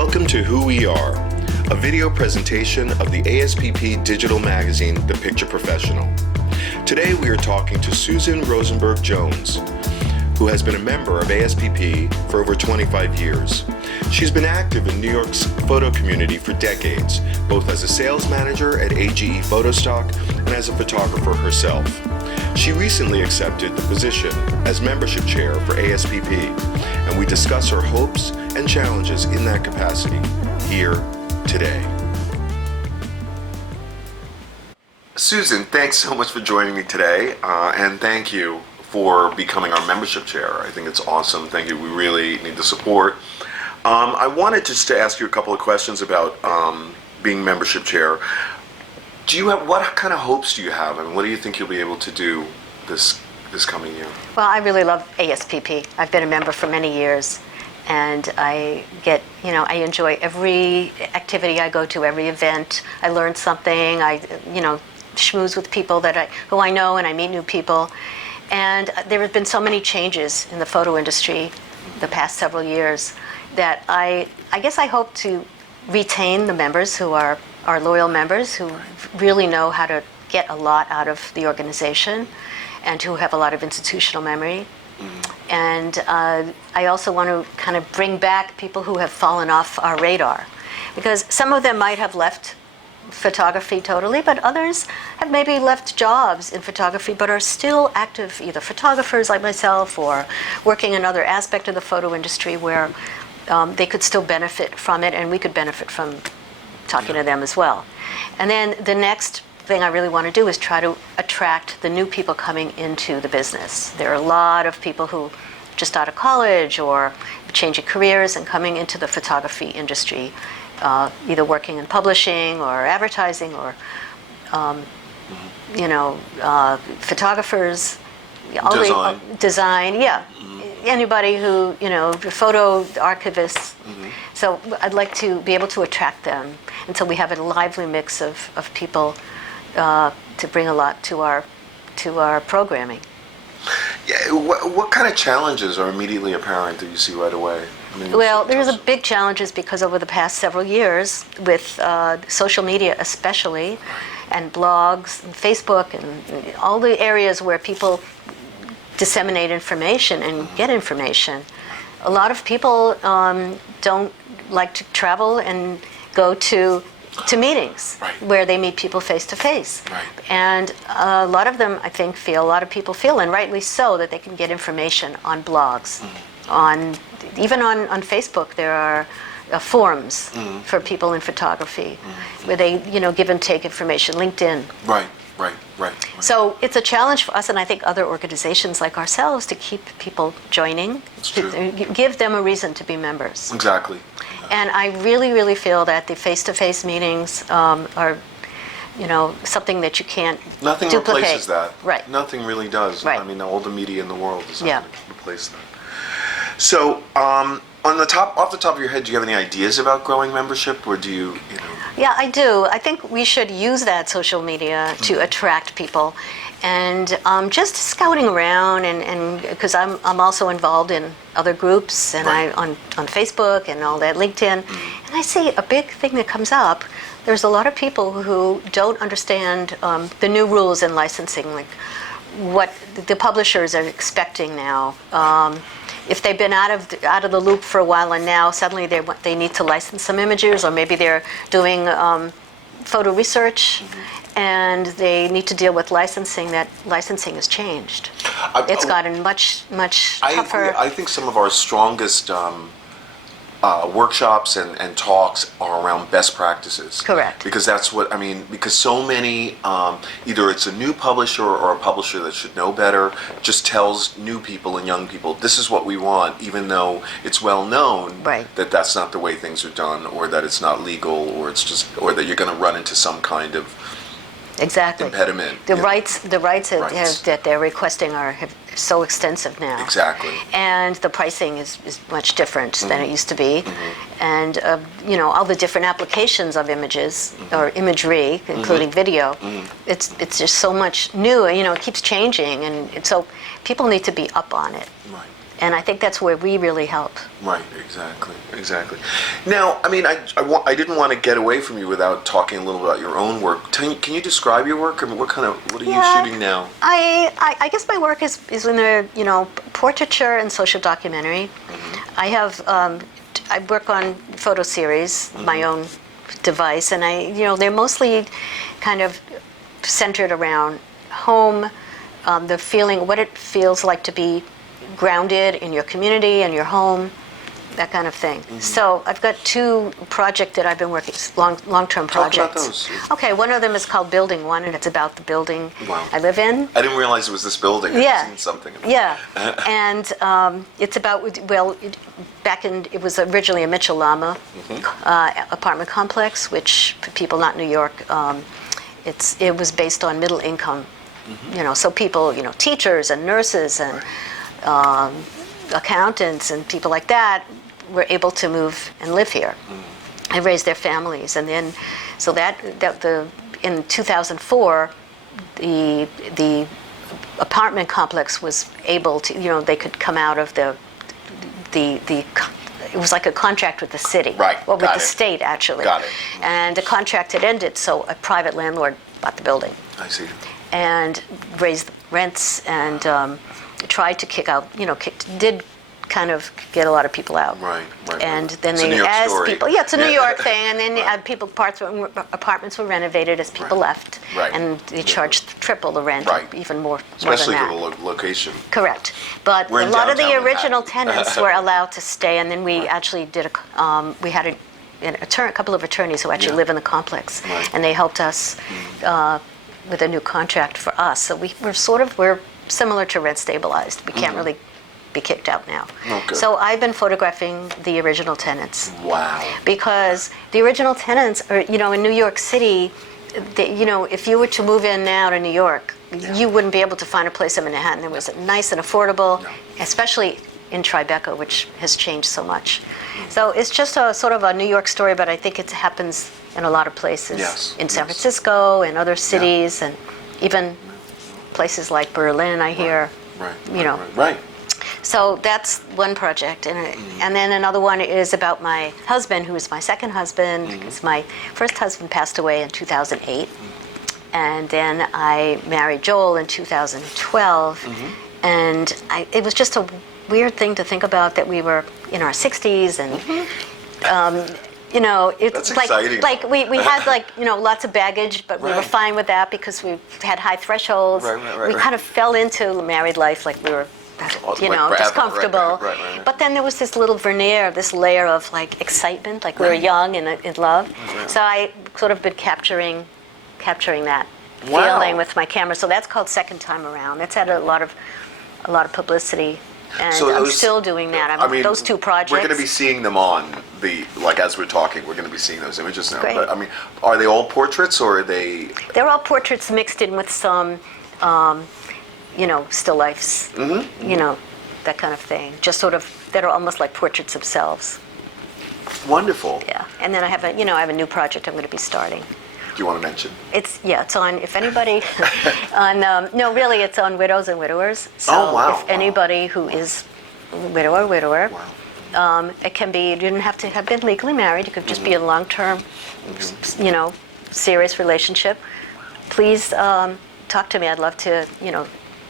Welcome to Who We Are, a video presentation of the ASPP digital magazine, The Picture Professional. Today we are talking to Susan Rosenberg Jones, who has been a member of ASPP for over 25 years. She's been active in New York's photo community for decades, both as a sales manager at AGE Photostock and as a photographer herself. She recently accepted the position as membership chair for ASPP, and we discuss her hopes and challenges in that capacity here today. Susan, thanks so much for joining me today, and thank you for becoming our membership chair. I think it's awesome. Thank you. We really need the support. I wanted just to ask you a couple of questions about being membership chair. What kind of hopes do you have, and what do you think you'll be able to do this coming year? Well, I really love ASPP. I've been a member for many years, and I enjoy every activity I go to, every event. I learn something. I schmooze with people who I know, and I meet new people. And there have been so many changes in the photo industry the past several years that I guess I hope to retain the members who are our loyal members, who really know how to get a lot out of the organization and who have a lot of institutional memory. Mm-hmm. And I also want to kind of bring back people who have fallen off our radar, because some of them might have left photography totally, but others have maybe left jobs in photography but are still active, either photographers like myself or working another aspect of the photo industry where they could still benefit from it, and we could benefit from talking to them as well. And then the next thing I really want to do is try to attract the new people coming into the business. There are a lot of people who just out of college or changing careers and coming into the photography industry, either working in publishing or advertising or photographers, design, yeah. Anybody who, photo archivists. Mm-hmm. So I'd like to be able to attract them, and so we have a lively mix of people to bring a lot to our programming. Yeah, what kind of challenges are immediately apparent that you see right away? Well, there's a big challenges because over the past several years, with social media especially, and blogs, and Facebook, and all the areas where people disseminate information and get information. A lot of people don't like to travel and go to meetings, right, where they meet people face to face. And a lot of them, I think, a lot of people feel, and rightly so, that they can get information on blogs. Mm-hmm. Even on Facebook, there are forums mm-hmm. for people in photography mm-hmm. where they, give and take information. LinkedIn. Right. So it's a challenge for us, and I think other organizations like ourselves, to keep people joining, to give them a reason to be members. Exactly. And I really, really feel that the face-to-face meetings are, something that you can't Nothing duplicate. Replaces that. Right. Nothing really does. Right. I mean, all the media in the world is not going to replace that. So, off the top of your head, do you have any ideas about growing membership, or do you? Yeah, I do. I think we should use that social media to attract people, and just scouting around, and because I'm also involved in other groups, and right. on Facebook and all that, LinkedIn, and I see a big thing that comes up. There's a lot of people who don't understand the new rules in licensing, like what the publishers are expecting now. If they've been out of the loop for a while, and now suddenly they need to license some images, or maybe they're doing photo research, mm-hmm. and they need to deal with licensing. That licensing has changed. It's gotten much tougher. I think some of our strongest workshops and talks are around best practices. Correct. Because that's what, because so many, either it's a new publisher or a publisher that should know better, just tells new people and young people, this is what we want, even though it's well known right. that that's not the way things are done, or that it's not legal, or that you're going to run into some kind of exactly. impediment. The rights that they're requesting are so extensive now. Exactly. And the pricing is much different mm-hmm. than it used to be. Mm-hmm. And all the different applications of images mm-hmm. or imagery, including mm-hmm. video, mm-hmm. it's just so much new. It keeps changing, and so people need to be up on it. Right. And I think that's where we really help. Right, exactly. Now, I mean, I didn't want to get away from you without talking a little about your own work. Can you describe your work? I mean, what are you shooting now? I guess my work is in the, portraiture and social documentary. I have, I work on photo series, my own device, and they're mostly kind of centered around home, the feeling, what it feels like to be grounded in your community and your home, that kind of thing. So I've got two projects that I've been working, long-term projects. Talk about those. Okay, one of them is called Building One, and it's about the building I live in. I didn't realize it was this building. Yeah. I've seen something. Yeah, and it's about, it was originally a Mitchell Lama apartment complex, which for people not in New York, it was based on middle income. So people, teachers and nurses and accountants and people like that were able to move and live here and raise their families. And then, so in 2004, the apartment complex was able to, they could come out of it was like a contract with the city. Right. Or with the state, actually. Got it. And the contract had ended, so a private landlord bought the building. I see. And raised rents and tried to kick out, did kind of get a lot of people out. Right. And then It's a New York story. people, it's a New York thing, and then apartments were renovated as people left, Right. and they charged triple the rent, even more Especially than for that. the location. Correct. But We're a in lot of the downtown original Manhattan. tenants were allowed to stay, and then we actually did we had a couple of attorneys who actually live in the complex, and they helped us with a new contract for us. So we're similar to rent stabilized. We can't really be kicked out now. Okay. So I've been photographing the original tenants. Wow. Because the original tenants are, in New York City, if you were to move in now to New York, you wouldn't be able to find a place in Manhattan that was nice and affordable, especially in Tribeca, which has changed so much. So it's just a sort of a New York story, but I think it happens in a lot of places. In San Francisco, and other cities, and even places like Berlin, I hear. Right. So that's one project, and then another one is about my husband, who is my second husband, because my first husband passed away in 2008, and then I married Joel in 2012, and it was just a weird thing to think about that we were in our 60s, and it's That's exciting. like we had lots of baggage, but we were fine with that because we had high thresholds. We kind of fell into married life like we were, just comfortable. Right. But then there was this little veneer, this layer of excitement, like we were young and in love. So I sort of been capturing that feeling with my camera. So that's called Second Time Around. That's had a lot of publicity. And So I'm those- still doing that. Those two projects. We're going to be seeing them on as we're talking, we're going to be seeing those images now. Great. But are they all portraits or are they? They're all portraits mixed in with some, still lifes, that kind of thing. Just sort of, that are almost like portraits themselves. Wonderful. Yeah. And then I have a new project I'm going to be starting. Do you want to mention? It's on, if anybody, it's on widows and widowers. So if anybody who is widower, it can be, you didn't have to have been legally married. It could just be a long-term, serious relationship. Please talk to me. I'd love to,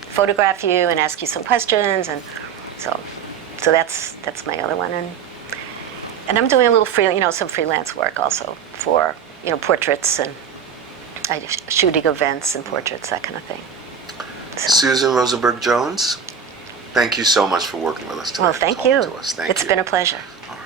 photograph you and ask you some questions. And so that's my other one. And I'm doing a little some freelance work also for, portraits, and shooting events and portraits, that kind of thing. So. Susan Rosenberg Jones, thank you so much for working with us today. Well, thank you. To us. Thank It's you. been a pleasure. All